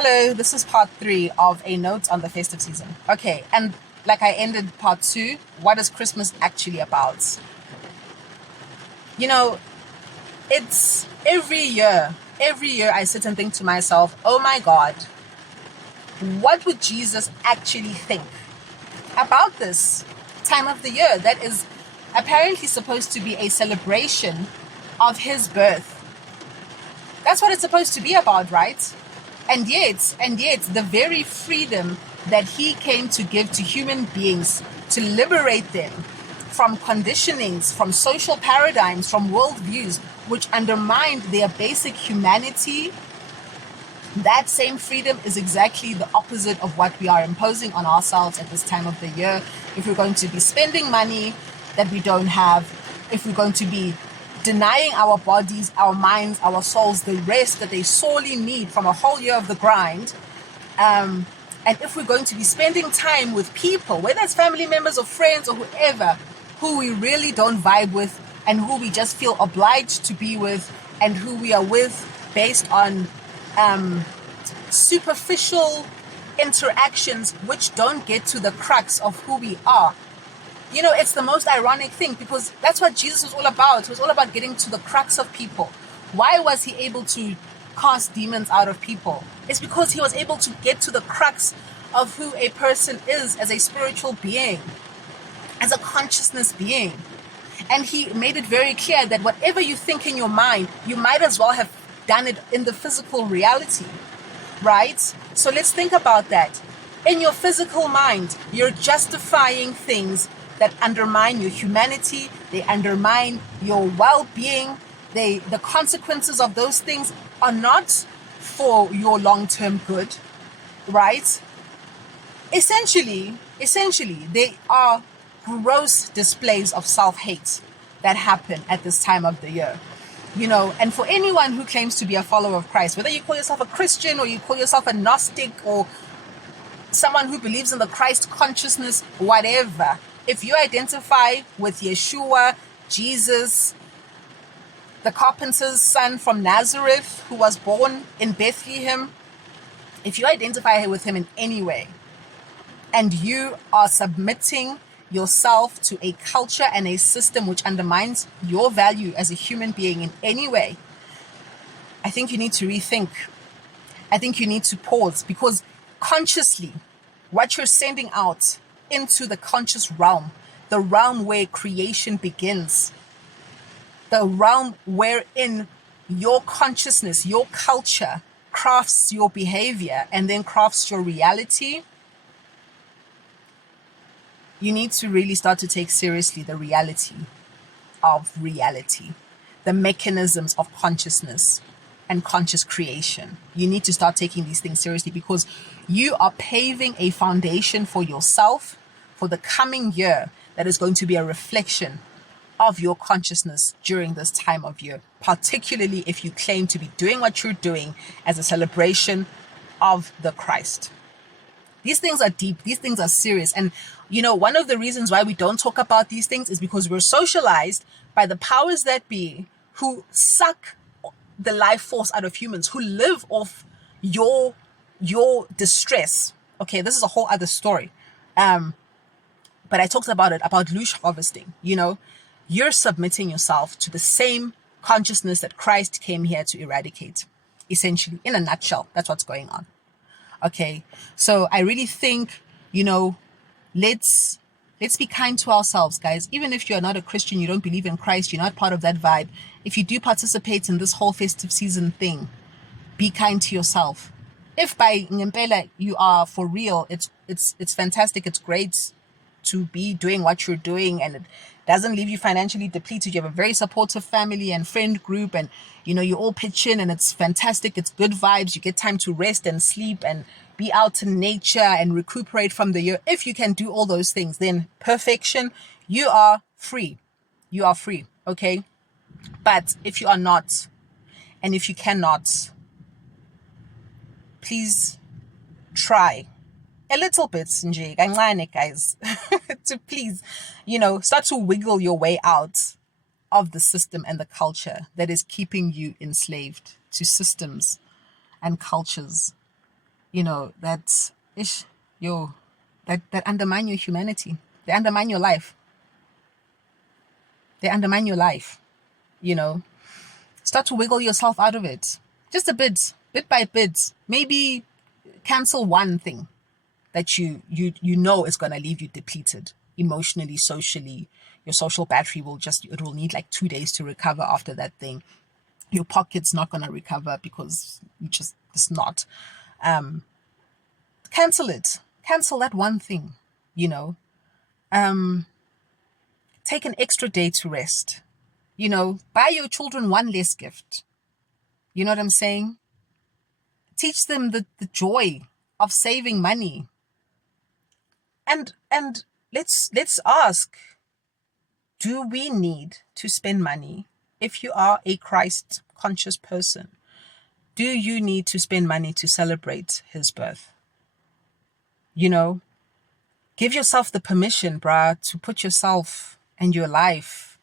Hello, this is part three of a note on the festive season. Okay, and like I ended part two, what is Christmas actually about? You know, it's every year I sit and think to myself, oh my God, what would Jesus actually think about this time of the year that is apparently supposed to be a celebration of his birth? That's what it's supposed to be about, right? And yet, the very freedom that he came to give to human beings, to liberate them from conditionings, from social paradigms, from worldviews, which undermined their basic humanity, that same freedom is exactly the opposite of what we are imposing on ourselves at this time of the year. If we're going to be spending money that we don't have, if we're going to be denying our bodies, our minds, our souls, the rest that they sorely need from a whole year of the grind, and if we're going to be spending time with people, whether it's family members or friends or whoever, who we really don't vibe with and who we just feel obliged to be with and who we are with based on superficial interactions which don't get to the crux of who we are. You know, it's the most ironic thing because that's what Jesus was all about. It was all about getting to the crux of people. Why was he able to cast demons out of people? It's because he was able to get to the crux of who a person is as a spiritual being, as a consciousness being. And he made it very clear that whatever you think in your mind, you might as well have done it in the physical reality, right? So let's think about that. In your physical mind, you're justifying things that undermine your humanity, they undermine your well-being. The consequences of those things are not for your long-term good, right? Essentially, they are gross displays of self-hate that happen at this time of the year. You know, and for anyone who claims to be a follower of Christ, whether you call yourself a Christian or you call yourself a Gnostic or someone who believes in the Christ consciousness, whatever, if you identify with Yeshua, Jesus, the carpenter's son from Nazareth, who was born in Bethlehem, if you identify with him in any way, and you are submitting yourself to a culture and a system which undermines your value as a human being in any way, I think you need to rethink. I think you need to pause because consciously, what you're sending out into the conscious realm, the realm where creation begins, the realm wherein your consciousness, your culture crafts your behavior and then crafts your reality, you need to really start to take seriously the reality of reality, the mechanisms of consciousness and conscious creation. You need to start taking these things seriously because you are paving a foundation for yourself for the coming year that is going to be a reflection of your consciousness during this time of year, particularly if you claim to be doing what you're doing as a celebration of the Christ. These things are deep. These things are serious. And, you know, one of the reasons why we don't talk about these things is because we're socialized by the powers that be who suck the life force out of humans, who live off your distress. Okay, this is a whole other story. But I talked about it, about loosh harvesting. You know, you're submitting yourself to the same consciousness that Christ came here to eradicate. Essentially, in a nutshell, that's what's going on. Okay, so I really think, you know, let's be kind to ourselves, guys. Even if you're not a Christian, you don't believe in Christ, you're not part of that vibe. If you do participate in this whole festive season thing, be kind to yourself. If by ngempela you are for real, it's fantastic. It's great to be doing what you're doing, and it doesn't leave you financially depleted. You have a very supportive family and friend group, and you know you all pitch in, and it's fantastic. It's good vibes. You get time to rest and sleep and be out in nature and recuperate from the year. If you can do all those things, then perfection. You are free. You are free. Okay. But if you are not, and if you cannot, please try a little bit, nje, kancane, guys, to please, you know, start to wiggle your way out of the system and the culture that is keeping you enslaved to systems and cultures That's ish, yo, that undermine your humanity. They undermine your life. They undermine your life. You know, start to wiggle yourself out of it, just a bit by bit. Maybe cancel one thing that you know is going to leave you depleted emotionally, socially. Your social battery it will need like 2 days to recover after that thing. Your pocket's not going to recover because it's not. Cancel it. Cancel that one thing. you know Take an extra day to rest. Buy your children one less gift. You know what I'm saying? Teach them the joy of saving money. And let's ask, do we need to spend money? If you are a Christ conscious person, do you need to spend money to celebrate his birth? Give yourself the permission, bruh, to put yourself and your life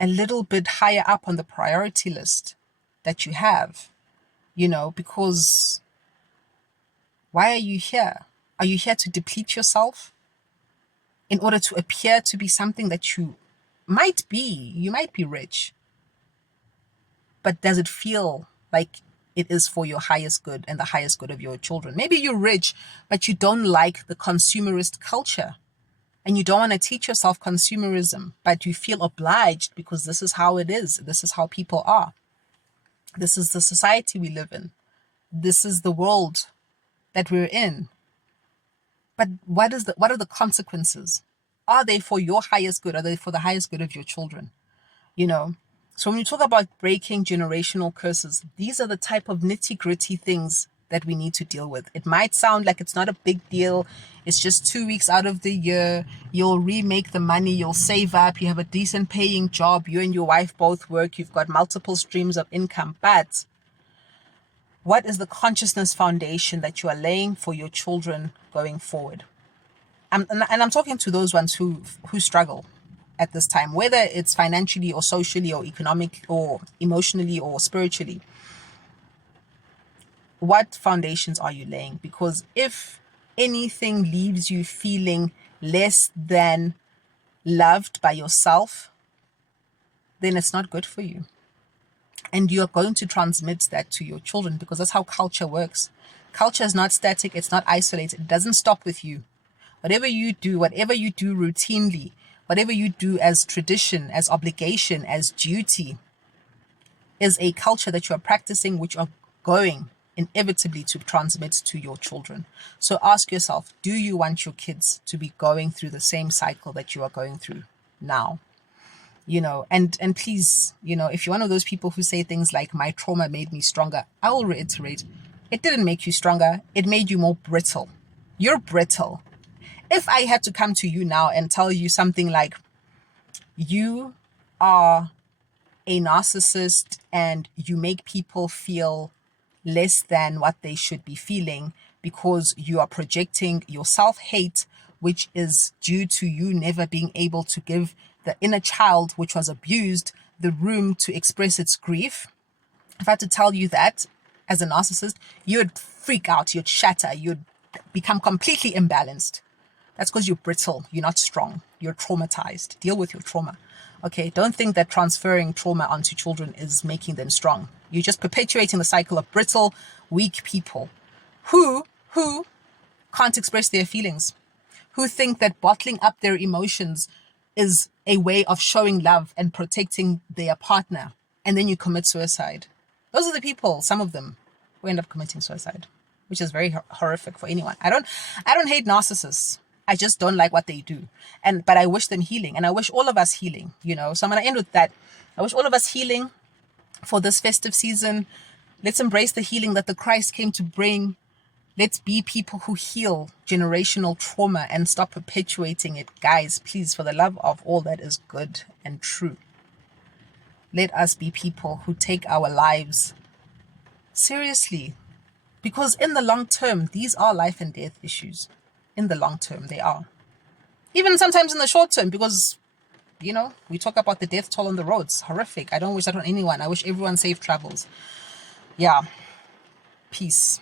a little bit higher up on the priority list that you have, because why are you here? Are you here to deplete yourself in order to appear to be something that you might be? You might be rich, but does it feel like it is for your highest good and the highest good of your children? Maybe you're rich, but you don't like the consumerist culture and you don't want to teach yourself consumerism, but you feel obliged because this is how it is. This is how people are. This is the society we live in. This is the world that we're in. But what are the consequences? Are they for your highest good? Are they for the highest good of your children? So when you talk about breaking generational curses, these are the type of nitty-gritty things that we need to deal with. It might sound like it's not a big deal. It's just 2 weeks out of the year. You'll remake the money. You'll save up. You have a decent paying job. You and your wife both work. You've got multiple streams of income. But what is the consciousness foundation that you are laying for your children going forward? And I'm talking to those ones who struggle at this time, whether it's financially or socially or economic or emotionally or spiritually. What foundations are you laying? Because if anything leaves you feeling less than loved by yourself, then it's not good for you. And you're going to transmit that to your children because that's how culture works. Culture is not static. It's not isolated. It doesn't stop with you. Whatever you do routinely, whatever you do as tradition, as obligation, as duty, is a culture that you are practicing, which are going inevitably to transmit to your children. So ask yourself, do you want your kids to be going through the same cycle that you are going through now? And please, if you're one of those people who say things like, my trauma made me stronger, I will reiterate, it didn't make you stronger. It made you more brittle. You're brittle. If I had to come to you now and tell you something like, you are a narcissist and you make people feel less than what they should be feeling because you are projecting your self-hate, which is due to you never being able to give the inner child, which was abused, the room to express its grief. If I had to tell you that as a narcissist, you'd freak out, you'd shatter, you'd become completely imbalanced. That's because you're brittle. You're not strong. You're traumatized. Deal with your trauma. Okay? Don't think that transferring trauma onto children is making them strong. You're just perpetuating the cycle of brittle, weak people who can't express their feelings, who think that bottling up their emotions is a way of showing love and protecting their partner. And then you commit suicide. Those are the people, some of them, who end up committing suicide, which is very horrific for anyone. I don't hate narcissists. I just don't like what they do. But I wish them healing, and I wish all of us healing, So I'm going to end with that. I wish all of us healing for this festive season. Let's embrace the healing that the Christ came to bring. Let's be people who heal generational trauma and stop perpetuating it. Guys, please, for the love of all that is good and true, let us be people who take our lives seriously. Because in the long term, these are life and death issues. In the long term, they are. Even sometimes in the short term, because, we talk about the death toll on the roads. Horrific. I don't wish that on anyone. I wish everyone safe travels. Yeah. Peace.